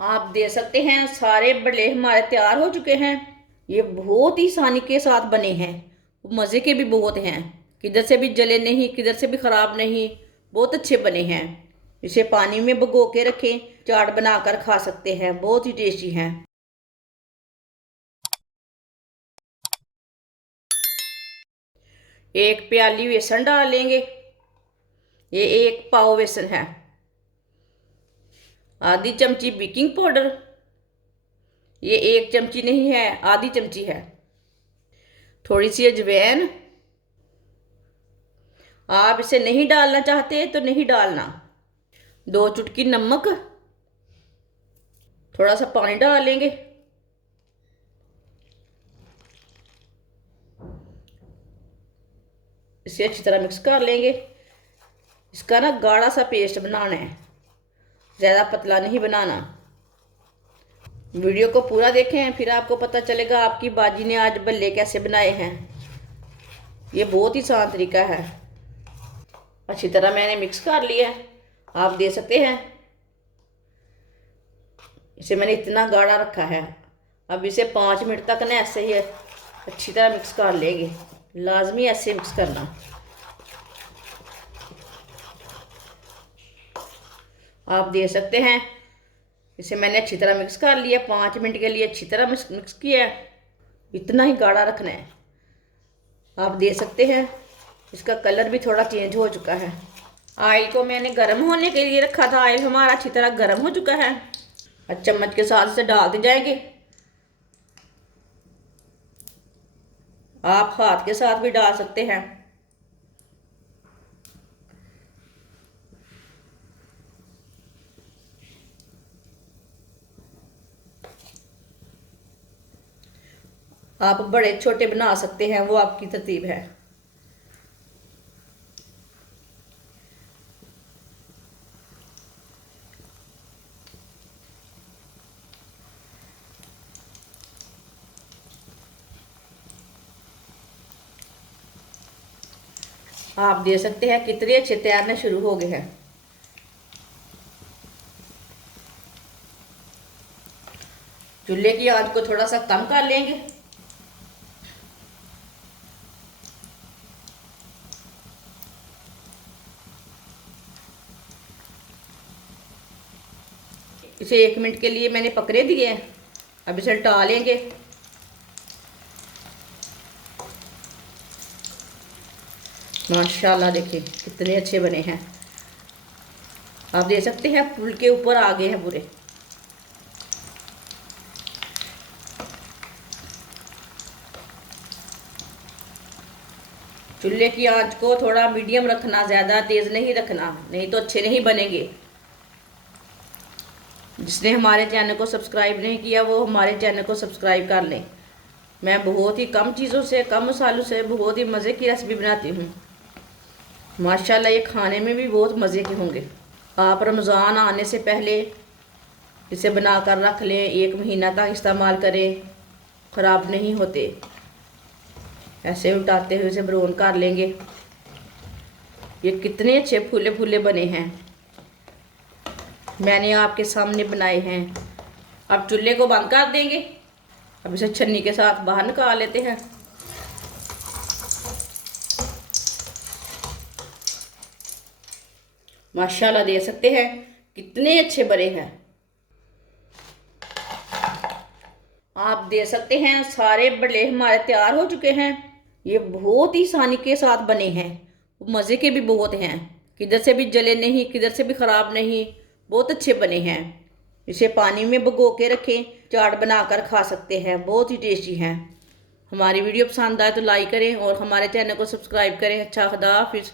आप दे सकते हैं सारे बड़े हमारे तैयार हो चुके हैं। ये बहुत ही आसानी के साथ बने हैं, मज़े के भी बहुत हैं। किधर से भी जले नहीं, किधर से भी ख़राब नहीं, बहुत अच्छे बने हैं। इसे पानी में भिगो के रखें, चाट बनाकर खा सकते हैं, बहुत ही टेस्टी हैं। एक प्याली बेसन डाल लेंगे। ये एक पाव बेसन है। आधी चमची बेकिंग पाउडर। ये एक चमची नहीं है, आधी चमची है। थोड़ी सी अजवाइन। आप इसे नहीं डालना चाहते तो नहीं डालना। 2 चुटकी नमक। थोड़ा सा पानी डाल लेंगे। इसे अच्छी तरह मिक्स कर लेंगे। इसका ना गाढ़ा सा पेस्ट बनाना है, ज़्यादा पतला नहीं बनाना। वीडियो को पूरा देखें, फिर आपको पता चलेगा आपकी बाजी ने आज बल्ले कैसे बनाए हैं। ये बहुत ही आसान तरीका है। अच्छी तरह मैंने मिक्स कर लिया है, आप दे सकते हैं। इसे मैंने इतना गाढ़ा रखा है। अब इसे 5 मिनट तक ना ऐसे ही अच्छी तरह मिक्स कर लेंगे। लाजमी ऐसे मिक्स करना। आप दे सकते हैं। इसे मैंने अच्छी तरह मिक्स कर लिया, 5 मिनट के लिए अच्छी तरह मिक्स किया है। इतना ही गाढ़ा रखना है। आप दे सकते हैं। इसका कलर भी थोड़ा चेंज हो चुका है। ऑयल को मैंने गर्म होने के लिए रखा था। ऑयल हमारा अच्छी तरह गर्म हो चुका है। अब चम्मच के साथ इसे डालते जाएंगे। आप हाथ के साथ भी डाल सकते हैं। आप बड़े छोटे बना सकते हैं, वो आपकी तरतीब है। आप दे सकते हैं कितने अच्छे तैरने शुरू हो गए हैं। चूल्हे की आंच को थोड़ा सा कम कर लेंगे। इसे 1 मिनट के लिए मैंने पकड़े दिए हैं। अब इसे हटा लेंगे। माशाल्लाह देखिए कितने अच्छे बने हैं। आप देख सकते हैं पुल के ऊपर आ गए हैं पूरे। चूल्हे की आंच को थोड़ा मीडियम रखना, ज़्यादा तेज़ नहीं रखना, नहीं तो अच्छे नहीं बनेंगे। जिसने हमारे चैनल को सब्सक्राइब नहीं किया वो हमारे चैनल को सब्सक्राइब कर लें। मैं बहुत ही कम चीज़ों से, कम मसालों से बहुत ही मज़े की रेसिपी बनाती हूँ। माशाल्लाह ये खाने में भी बहुत मज़े के होंगे। आप रमज़ान आने से पहले इसे बनाकर रख लें, 1 महीना तक इस्तेमाल करें, ख़राब नहीं होते। ऐसे उल्टाते हुए इसे ब्राउन कर लेंगे। ये कितने अच्छे फूले फूले बने हैं, मैंने आपके सामने बनाए हैं। अब चूल्हे को बंद कर देंगे। अब इसे छन्नी के साथ बाहर निकाल लेते हैं। माशाल्लाह देख सकते हैं कितने अच्छे बने हैं। आप दे सकते हैं सारे बड़े हमारे तैयार हो चुके हैं। ये बहुत ही आसानी के साथ बने हैं, मज़े के भी बहुत हैं। किधर से भी जले नहीं, किधर से भी ख़राब नहीं, बहुत अच्छे बने हैं। इसे पानी में भिगो के रखें, चाट बनाकर खा सकते हैं, बहुत ही टेस्टी हैं। हमारी वीडियो पसंद आए तो लाइक करें और हमारे चैनल को सब्सक्राइब करें। अच्छा, खुदा हाफिज़।